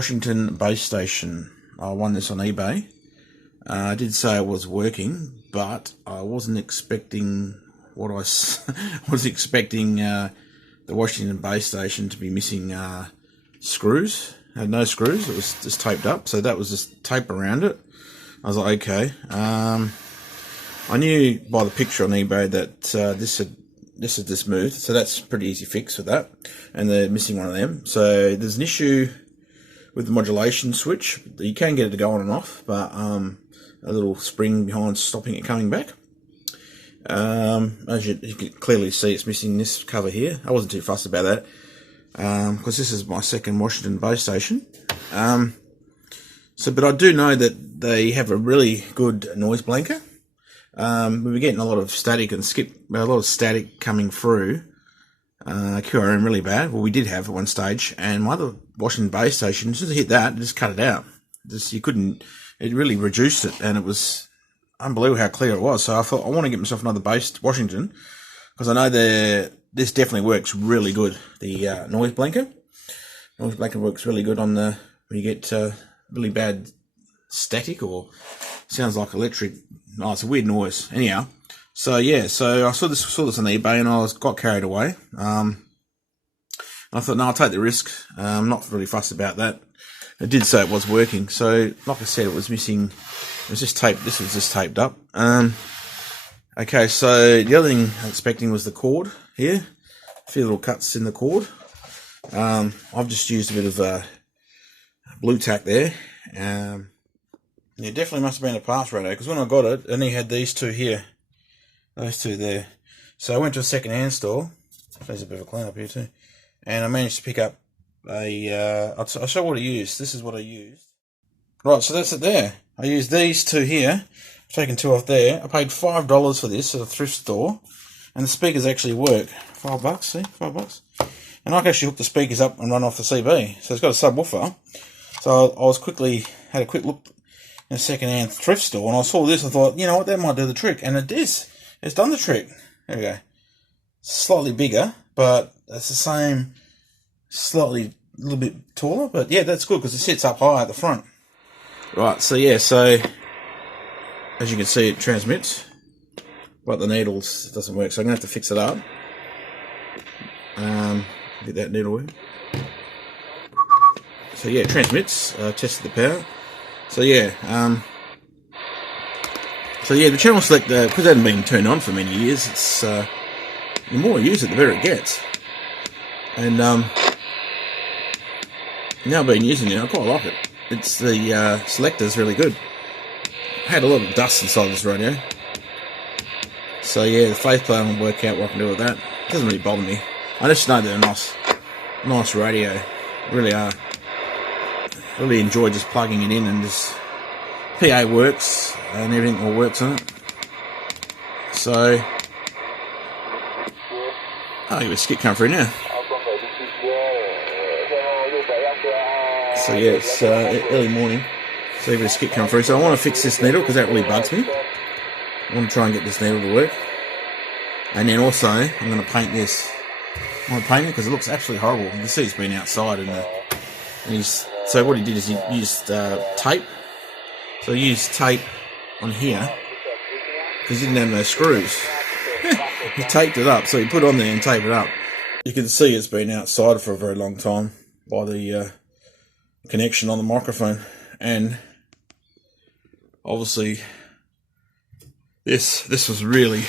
Washington base station. I won this on eBay. I did say it was working, but I wasn't expecting what I was expecting the Washington base station to be missing screws. It had no screws. It was just taped up, so that was just tape around it. I was like, okay. I knew by the picture on eBay that this had just moved, so that's a pretty easy fix for that. And they're missing one of them. So there's an issue with the modulation switch. You can get it to go on and off, but a little spring behind stopping it coming back. As you can clearly see, it's missing this cover here. I wasn't too fussed about that because this is my second Washington base station. But I do know that they have a really good noise blanker. We were getting a lot of static and static coming through QRM really bad. Well, we did have at one stage, and my other Washington base station, just hit that, just cut it out. It really reduced it, and it was unbelievable how clear it was. So I thought I want to get myself another base Washington because I know this definitely works really good. The noise blanker works really good on when you get really bad static or sounds like electric. Oh, it's a weird noise. Anyhow, so yeah, so I saw this on eBay and I got carried away. I thought, no, I'll take the risk. I'm not really fussed about that. It did say it was working. So, like I said, it was missing. It was just taped. This was just taped up. Okay, so the other thing I was expecting was the cord here. A few little cuts in the cord. I've just used a bit of blue tack there. It definitely must have been a pass radio because when I got it, it only had these two here. Those two there. So I went to a second-hand store. There's a bit of a clean up here too. And I managed to pick up I'll show what I used. This is what I used. Right, so that's it there. I used these two here. I've taken two off there. I paid $5 for this at a thrift store. And the speakers actually work. $5, see? $5. And I can actually hook the speakers up and run off the CB. So it's got a subwoofer. So I had a quick look in a second-hand thrift store, and I saw this and thought, you know what, that might do the trick. And it is. It's done the trick. There we go. Slightly bigger, but it's the same, a little bit taller. But yeah, that's good because it sits up high at the front. Right, so yeah, so as you can see, it transmits, but the needles, it doesn't work, so I'm going to have to fix it up. Get that needle work. So yeah, it transmits, tested the power. So yeah, the channel selector, because it hasn't been turned on for many years, it's the more I use it, the better it gets. And now I've been using it, I quite like it. It's the selector's really good. I had a lot of dust inside this radio. So yeah, the faith player will work out what I can do with that. It doesn't really bother me. I just know they're a nice radio. Really are. Really enjoy just plugging it in and just PA works and everything all works on it. So you got a skit come through now. So yeah, it's early morning. So you got a skit come through. So I want to fix this needle because that really bugs me. I want to try and get this needle to work. And then also I'm going to paint this. I want to paint it because it looks absolutely horrible. You can see it's been outside so what he did is he used tape. So he used tape on here because he didn't have no screws. He taped it up, so he put it on there and taped it up. You can see it's been outside for a very long time by the connection on the microphone, and obviously this was really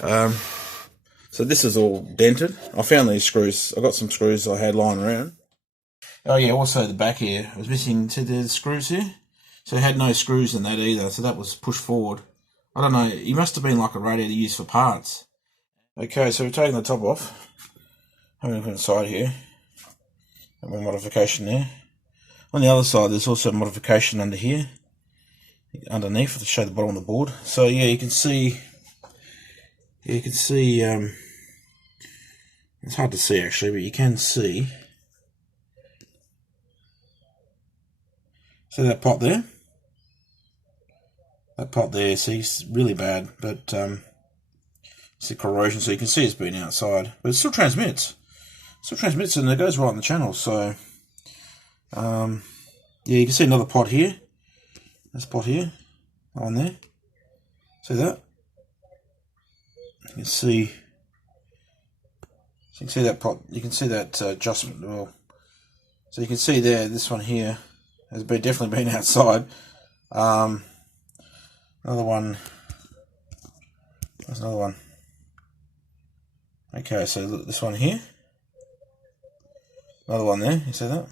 so this is all dented. I found these screws. I got some screws I had lying around. Oh yeah, also the back here, I was missing the screws here. So it had no screws in that either, so that was pushed forward. I don't know, it must have been like a radio to use for parts. Okay, so we're taking the top off. I'm going to put it inside here. Got more modification there. On the other side, there's also a modification under here. Underneath, to show the bottom of the board. So yeah, you can see, it's hard to see actually, but you can see. See that pot there? That pot there, see, it's really bad, but it's the corrosion, so you can see it's been outside. But it still transmits. And it goes right in the channel, so Yeah, you can see another pot here. This pot here, on there. See that? You can see that pot. You can see that adjustment. Well, so you can see there. This one here has definitely been outside. Another one. There's another one. Okay, so look, this one here. Another one there. You see that?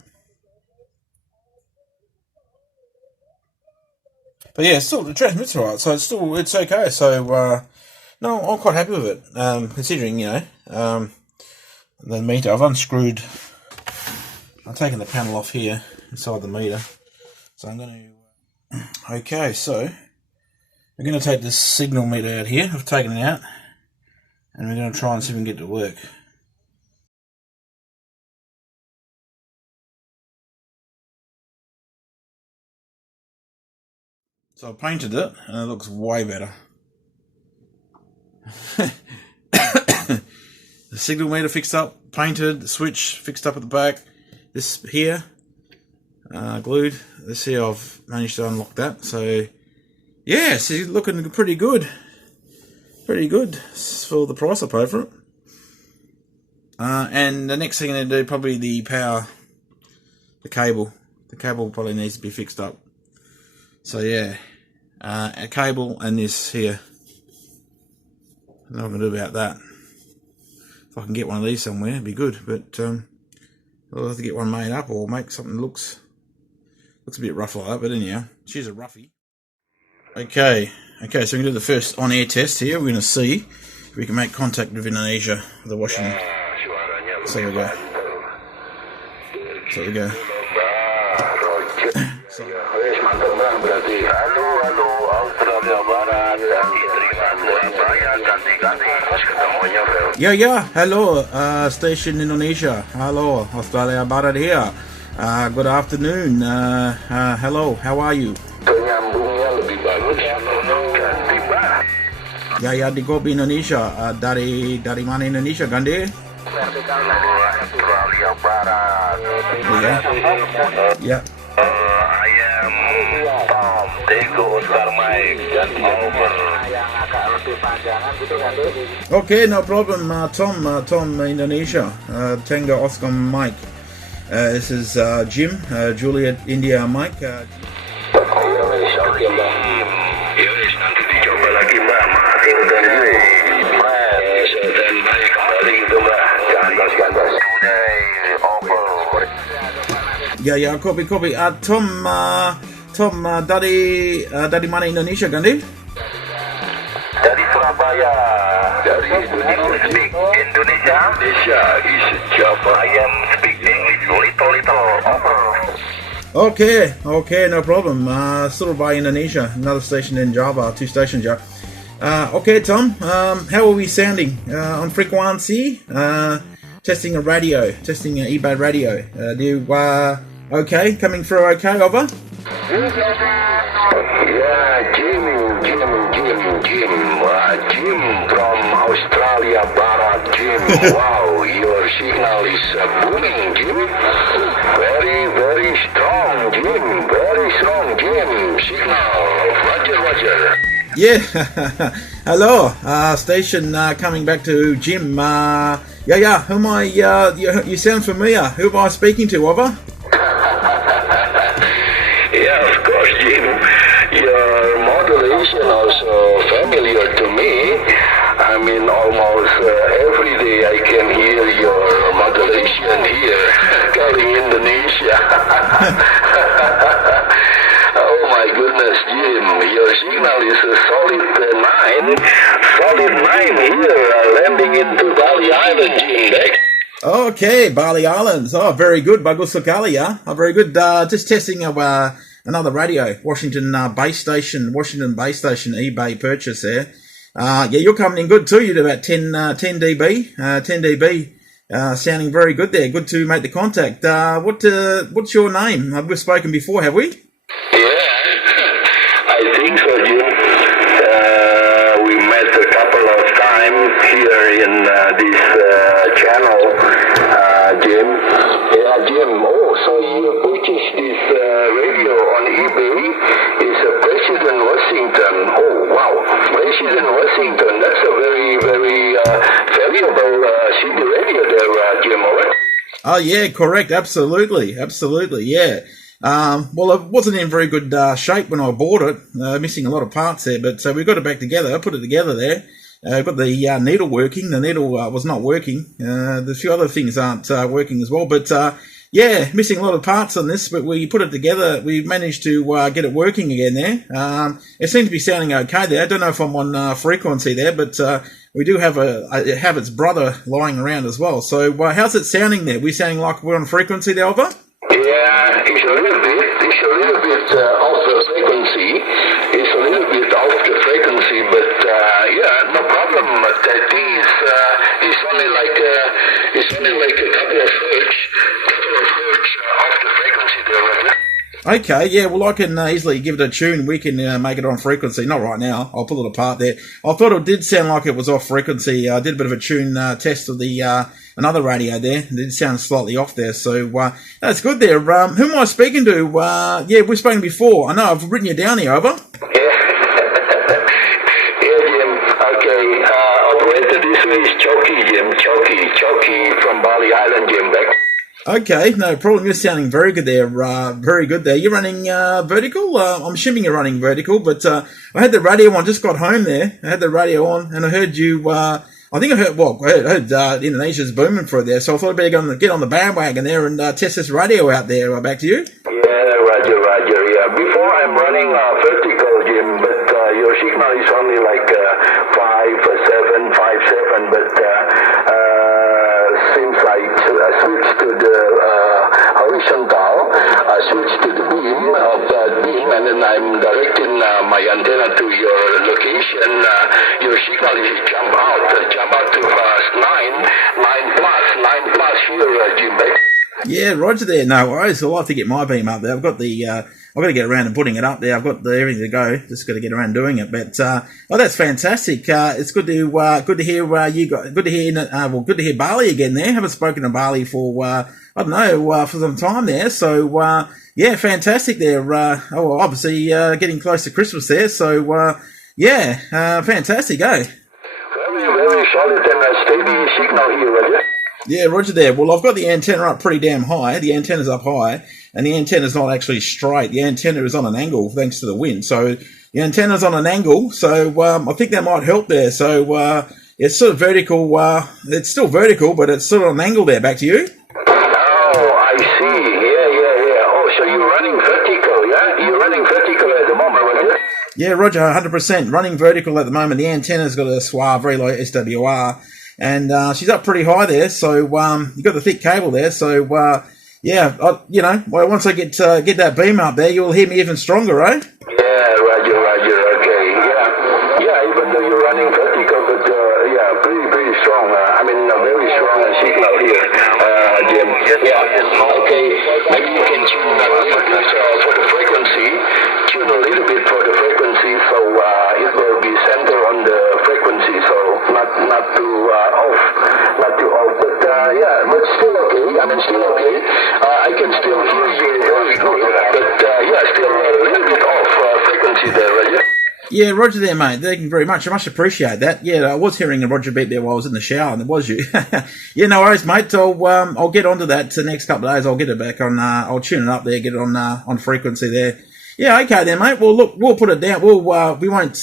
But yeah, still the transmits alright, so it's okay. So no, I'm quite happy with it. Considering the meter, I've taken the panel off here inside the meter. So I'm going to. Okay, so we're going to take this signal meter out here. I've taken it out, and we're going to try and see if we can get it to work. So I painted it, and it looks way better. The signal meter fixed up, painted, the switch fixed up at the back. This here, glued. This here, I've managed to unlock that. So, yeah, it's looking pretty good. Pretty good for the price I paid for it. And the next thing I'm going to do, probably the power, the cable. The cable probably needs to be fixed up. So yeah, a cable and this here. I don't know what I'm going to do about that. If I can get one of these somewhere, it'd be good. But I'll have to get one made up or make something that looks a bit rough like that. But anyhow, she's a roughie. Okay, so we're going to do the first on-air test here. We're going to see if we can make contact with Indonesia, the Washington. So here we go. Yeah, hello, Station Indonesia. Hello, Australia Barat here. Good afternoon. Hello, how are you? Ya di Kopi Indonesia. Dari mana Indonesia, Gandhi? Australia Barat. Yeah. I am Tom Tego Oscar Mike over. Okay, no problem. Tom Indonesia. Tango Oscar Mike. This is Jim, Juliet India Mike. Nanti dicoba lagi Mbak, matiin dan balik kembali gitu Mbak. Gandas. Ya, copy. Tom, dari mana Indonesia, Gandhi? Dari Surabaya. Dari Indonesia. Is Java. I am speak English little. Over. Okay, no problem. Surabaya, Indonesia. Another station in Java. 2 stations, yeah. Okay, Tom. How are we sounding? On frequency? Testing a radio. Testing an eBay radio. Okay? Coming through okay, over? Yeah, Jim from Australia Barat, Jim. Wow, your signal is booming, Jim. Very strong, Jim. Very strong, Jim. Signal. Roger. Yeah. Hello. Station coming back to Jim. Yeah. Who am I? You sound familiar. Who am I speaking to, over? Yeah, of course, Jim. Your modulation also familiar to me. I mean, almost every day I can hear your modulation here, calling Indonesia. Oh my goodness, Jim, your signal is a solid 9 here, landing into Bali Island, Jim. Okay, Bali Islands. Oh, very good. Bagus sekali, yeah. Oh, very good. Just testing another radio, Washington base station, eBay purchase there. Yeah, you're coming in good too. You're at about 10 dB, sounding very good there. Good to make the contact. What's your name? We've spoken before, have we? Yeah, I think so, Jim. We met a couple of times here in this channel, Jim. Yeah, Jim, so you purchased this radio on eBay. It's a President Washington. Oh, wow. President Washington, that's a very, very valuable CD radio there, Jim, all right? Oh, yeah, correct. Absolutely. Absolutely, yeah. Well, it wasn't in very good shape when I bought it, missing a lot of parts there, but we got it back together. I put it together there. Got the needle working. The needle was not working. There's a few other things aren't working as well, but yeah, missing a lot of parts on this, but we put it together. We managed to get it working again there. It seems to be sounding okay there. I don't know if I'm on frequency there, but we do have have its brother lying around as well. So how's it sounding there? We sounding like we're on frequency there, Oliver? Yeah, it's a little bit off the frequency. It's a little bit off the frequency, but yeah, no problem. That thing is it's only like a couple of hertz off the frequency there, right? Okay, yeah, well, I can easily give it a tune. We can make it on frequency. Not right now. I'll pull it apart there. I thought it did sound like it was off frequency. I did a bit of a tune test of the another radio there. It did sound slightly off there. So that's good there. Who am I speaking to? Yeah, we've spoken before. I know, I've written you down here, over. Yeah, Jim. Okay, operator, this is Choki, Jim. Choki from Bali Island, Jim, back. Okay, no problem. You're sounding very good there. Very good there. You're running vertical? I'm assuming you're running vertical, but I had the radio on. Just got home there. I had the radio on, and I heard you. I think I heard Indonesia's booming for it there, so I thought I'd better get on the bandwagon there and test this radio out there. Back to you. Yeah, Roger. Yeah, before I'm running vertical, Jim, but your signal is only like 5.7, but since I switched to the horizontal, I switched to the beam of that beam, and then I'm directing my antenna to your location. Your signal is jump out to 9 plus here, Jim. Yeah, Roger there. No worries. I'll have to get my beam up there. I've got I've got to get around and putting it up there. I've got everything to go. Just got to get around doing it. But that's fantastic. It's good to hear you got good to hear Bali again there. Haven't spoken to Bali for I don't know for some time there. So yeah, fantastic there. Obviously getting close to Christmas there. So yeah, fantastic. Very, very solid and steady signal here, Roger. Yeah, Roger there. Well, I've got the antenna up pretty damn high. The antenna's up high, and the antenna's not actually straight. The antenna is on an angle thanks to the wind. So the antenna's on an angle, so I think that might help there. So it's sort of vertical. It's still vertical, but it's sort of on an angle there. Back to you. Oh, I see. Yeah. Oh, so you're running vertical, yeah? You're running vertical at the moment, Roger? Yeah, Roger, 100%. Running vertical at the moment. The antenna's got a SWR, very low SWR. And she's up pretty high there, so you got the thick cable there. So yeah, once I get that beam up there, you'll hear me even stronger, eh? Yeah, Roger. Okay, yeah. Even though you're running vertical, but yeah, pretty strong. A very strong signal here, Jim. Yeah. Okay, maybe you can tune a little bit for the frequency. Tune a little bit for the frequency, so it will be centered on the frequency. So not too off, but yeah, but still okay. Still okay. I can still hear you very good, but yeah, still a little bit off frequency there, right? Yeah, Roger there, mate. Thank you very much. I much appreciate that. Yeah, I was hearing a Roger beep there while I was in the shower, and it was you. Yeah, no worries, mate. I'll get onto that the next couple of days. I'll get it back on. I'll tune it up there, get it on frequency there. Yeah, okay then, mate. Well, look, we'll put it down. We won't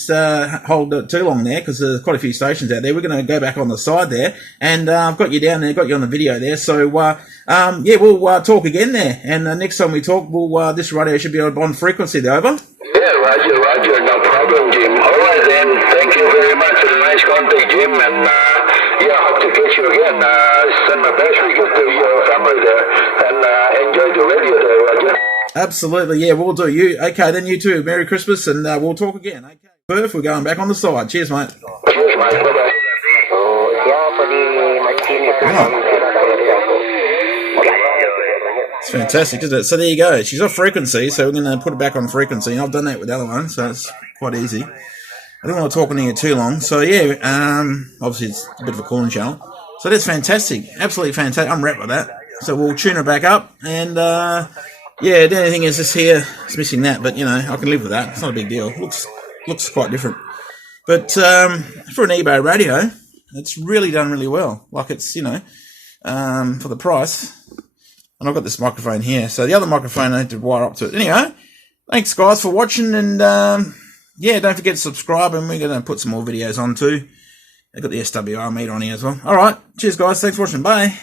hold it too long there because there's quite a few stations out there. We're going to go back on the side there, and I've got you down there, got you on the video there. So, yeah, we'll talk again there. And next time we talk, this radio should be on frequency there, over. Yeah, Roger. No problem, Jim. All right then. Thank you very much for the nice contact, Jim. And yeah, hope to catch you again. Send my best regards to your family there, and enjoy the radio there, Roger. Absolutely, yeah, we'll do. Okay, then you too. Merry Christmas, and we'll talk again. Okay, Perth, we're going back on the side. Cheers, mate. Cheers, mate. Bye-bye. It's fantastic, isn't it? So there you go. She's off frequency, so we're going to put it back on frequency. And I've done that with the other one, so it's quite easy. I don't want to talk on here too long. So yeah, obviously it's a bit of a calling channel. So that's fantastic. Absolutely fantastic. I'm wrapped with that. So we'll tune it back up, and yeah, the only thing is this here, it's missing that, but I can live with that. It's not a big deal. Looks quite different. But for an eBay radio, it's really done really well. Like it's, for the price. And I've got this microphone here. So the other microphone I had to wire up to it. Anyway, thanks guys for watching, and yeah, don't forget to subscribe, and we're going to put some more videos on too. I've got the SWR meter on here as well. Alright, cheers guys, thanks for watching, bye.